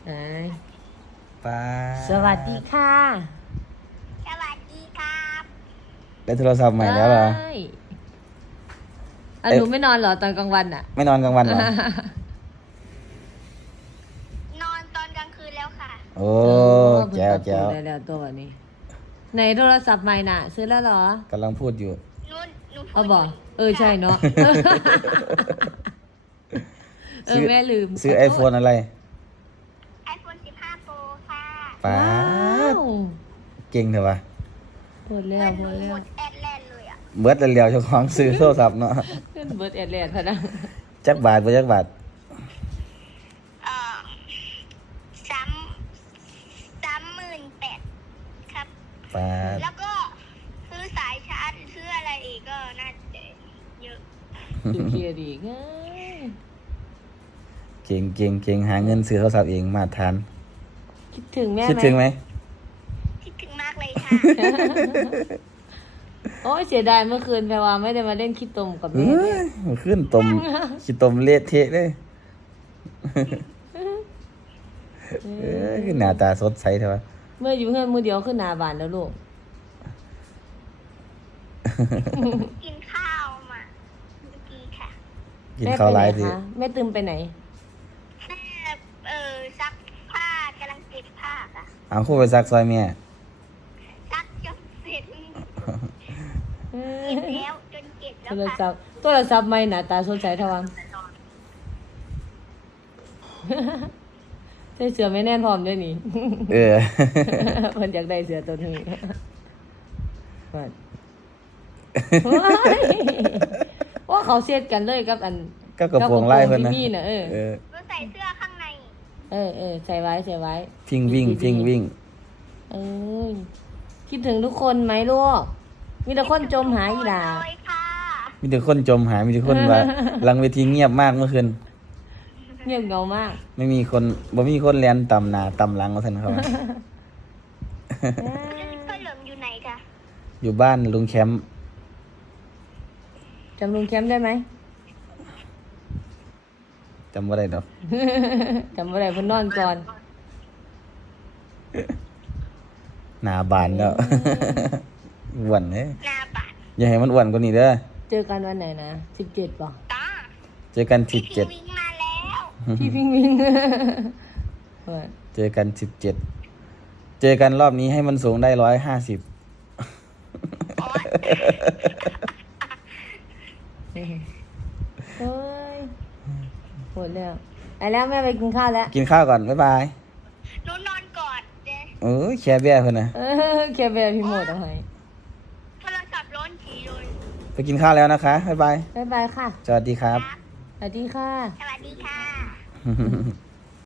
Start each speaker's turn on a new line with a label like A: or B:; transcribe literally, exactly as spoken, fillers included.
A: ไหน
B: ป้า
A: สวัสดีค่ะ
C: สวัสดีครับ
B: ได้โทรศัพท์ใหม่แล้วเหรอ
A: อ่ะหนูไม่นอนเหรอตอนกลางวันอ่ะ
B: ไม่นอนกลางวันเหรอ
C: นอนตอนกลางคืนแล้วค่ะ
B: โอ้แจ๋วแจ๋ว
A: ได้แล้วตัววันนี้ไหนโทรศัพท์ใหม่น่ะ ซื้อแล้วเหรอก
B: ำลังพูดอยู่
C: นุ่นหนูพู
A: เอา
C: ด
A: บอกเออใช่เนาะเออแม่ลืม
B: ซื้อไอโฟนอะไร
C: ไอโฟนสิบห้าโปรค่ะ
B: ป้า
A: ว้าว
B: เก่งเถอะวะ
A: หมดแล้วหมดแล้
C: หม
A: ว
C: ดแอดแลนด์เลยอ่ะ
B: เบิร์ดเร็วๆเจ้าของซื้อโทรศัพท์เนาะ
A: ขึ้นเบิร์ดแอดแลนด์พะนะ
B: จักบาทบ่จักบาท
C: เอ่อสามสามหมื่นแปดครับ
B: ป้า
C: แล้วก็ซื้อสายชาร์จซื้ออะไรอีกก็น่าจะเยอะ
A: ดูเคลียร์ดีง่าย
B: เก่งเก่งเก่งหาเงินซื้อโทรศัพท์เองมาทาน
A: คิดถึงแม่
B: คิด
A: ไหม
B: ถึงไหม
C: คิดถึงมากเลยค่ะ
A: โอ้ยเสียดายเมื่อคืนแพรวาไม่ได้มาเล่นคิดตมกับ
B: เฮ้
A: แม่เลย
B: ยมันขึ้นตมคิดตมเละเทะเลยเอ้ยหน้าตาสดใสเถอะวะ
A: เมื่ออยู่เพื่อนมือเดียวขึ้นหนาบานแล้วลูก
C: กินข้าวมาเมื่อกี้ค่ะ
B: กินข้าวหลายสิ
A: แม่ไปไหนคะแม่ตึมไปไหน
C: แม่เออซักผ้ากำลังเก็บผ้าค่ะ
B: เอาคู่ไปซักซอยแม่
C: ซักจนเสร็จ
A: เอ
C: เก็บแล้วจนเก็บ
A: โท
C: แล้ว
A: ร
C: ค่ะ
A: ศัพท์โทรศัพท์ไม่หนาตาสดใสเท่าวังใส่เสือไม่แน่นพร้อมด้วยนี่
B: เออ
A: เพิ่นอยากได้เสือตัวนี้ว่าว่าเขาเสียดกันเลยกับอัน
B: ก็กระโปรงไล่เพิ่นนะ
A: มีน่ะเออ
B: เออ
C: หนูใส่เสื้อข้างใน
A: เออเออใส่ไว้ใส่ไว้
B: พิงวิ่งพิงวิ่ง
A: เออคิดถึงทุกคนไหมลูกมีแต่คนจมหาอีหลา
C: เลยค่ะ
B: มีแต่คนจมหายมีแต่คนว่าหลังเวทีเงียบมากเมื่อคืน
A: เงียบเหงามาก
B: ไม่มีคนบ่มีคนเรียนต่ำหน้าต่ำหลังว่าซั่นเขาว่า
C: เสื้อเหลืองอยู่ไหนคะ
B: อยู่บ้านลุงแคมป์
A: จำลุงแคมป์ได้ไหม
B: จำบ่ได้ดอก
A: จำไม่ได้เพิ่นนอนก่อน
B: หน้าบานแล้ว อ้วนเด้
C: หน้าบาท
B: อย่าให้มันอ้วนกว่านี้เด้อ
A: เจอกันวันไหนนะสิบเจ็ดป่ะ
C: ตา
B: เจอกัน
C: พี่
B: สิบ
C: พิ
B: เจ็ด
C: งวิ่งมาแล้ว
A: พี่พิงวิง ว่า
B: เจอกันสิบเจ็ดเจอกันรอบนี้ให้มันสูงได้ร้อยห้าสิบ
C: อ๋อ
A: เฮ้ยหมดแล้วไปแล้วแม่ไปกินข้าวแล้ว
B: กินข้าวก่อน บ๊ายบาย
C: หนูนอนกอดเด้
B: เอ้ยแค่เบี้ยเพิ่นน่ะ
A: เออแคเบลพี่โมดเอาให้
C: โทรศัพท์ร้อนผีเลย
B: ไปกินข้าวแล้วนะคะ บ๊ายบาย
A: บ๊ายบายค่ะ
B: สวัสดีครับ
C: ครับ
A: สวัสดีค่ะ
C: สวัสดีค่ะ